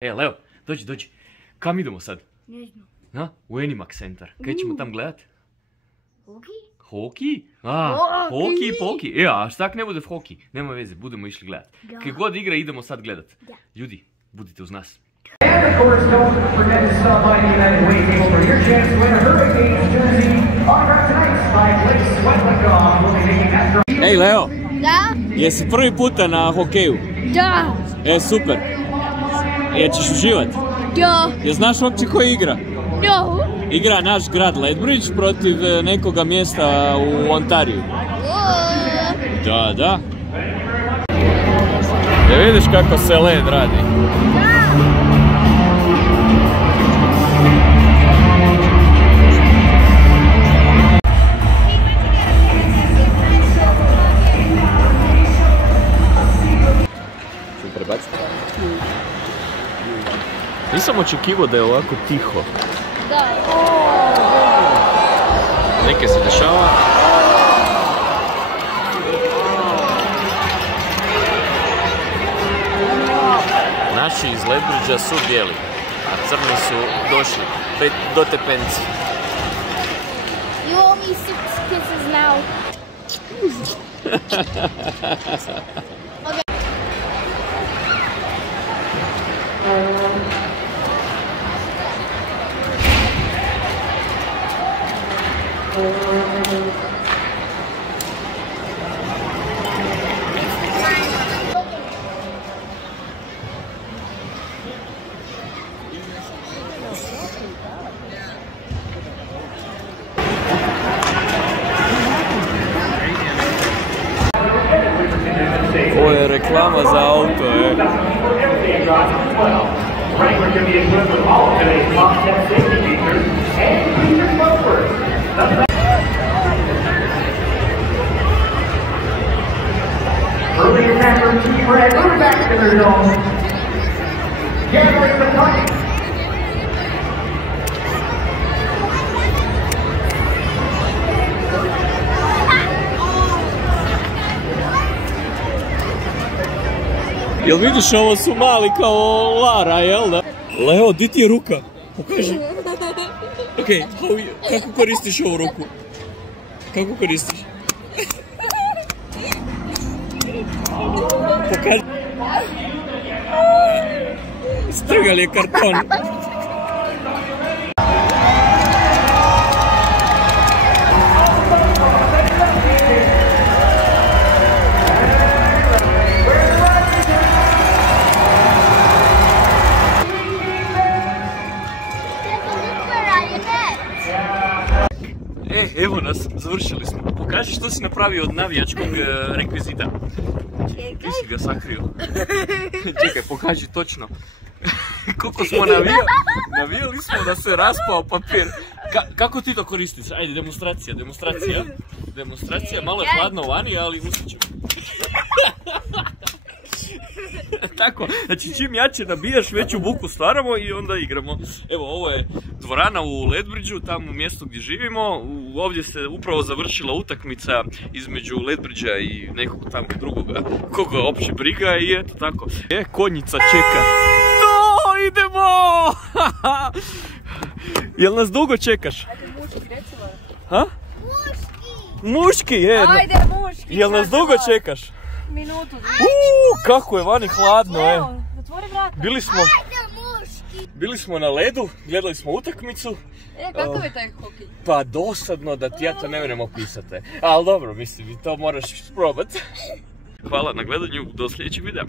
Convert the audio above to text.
Leo, dođi. Kam idemo sad? Ne znam. Na? U Animax centar. Kaj ćemo tam gledat? Hoki? Hoki? Hoki i poki. A šta ak ne bude hoki? Nema veze, budemo išli gledat. Kaj god igra idemo sad gledat. Ljudi, budite uz nas. And of course, don't forget to stop by the United Way table for your chance to win a Hurricanes jersey autographed tonight by Blake Svetlikov. We'll be making that throw. Ej Leo, Da? jesi prvi puta na hokeju? Da. Super. Ćeš uživat? Da. Jel znaš uopće ko igra? No. Igra naš grad Lethbridge protiv nekoga mjesta u Ontariju. Da. Da vidiš kako se led radi. Nisam očekivao da je ovako tiho. Da. Nekaj se dešava. Naši iz Lethbridgea su bijeli, a crni su došli do tepenci. You owe me 6 kisses now. Ovo je reklama za auto, Wrangler can be equipped with all of today's top 10 safety features and features bumpers. Early attacker Team Red, moving back to their zone. Gathering the puck. Jel vidiš, ovo su mali kao Lara, jel da? Leo, di ti je ruka? Pokaži. Okej, kako koristiš ovu ruku? Kako koristiš? Pokaži. Strgali je karton. Evo nas, završili smo. Pokaži što si napravio od navijačkog rekvizita. Ti si ga sakrio. Čekaj, pokaži točno. Koliko smo navijali smo da se raspao papir. Kako ti to koristiš? Ajde, demonstracija. Malo je hladno vani, ali uspjet ćemo. Tako, znači čim jače nabijaš, veću buku stvaramo i onda igramo. Evo, ovo je dvorana u Lethbridgeu, tamo u mjestu gdje živimo. Ovdje se upravo završila utakmica između Lethbridgea i nekog tamo drugoga, koga opće briga i eto tako. Konjica čeka. No, idemo! Jel nas dugo čekaš? Ajde, muški, recimo. Ha? Muški, je. Ajde, muški. Jel nas dugo čekaš? Minutu. Kako je vani hladno, Evo, zatvori vrata. Bili smo na ledu, gledali smo utakmicu. Kakav je taj hokej? Pa dosadno da ti ja to ne vjerujem opisati. Ali dobro, mislim, to moraš probat. Hvala na gledanju, do sljedećeg videa.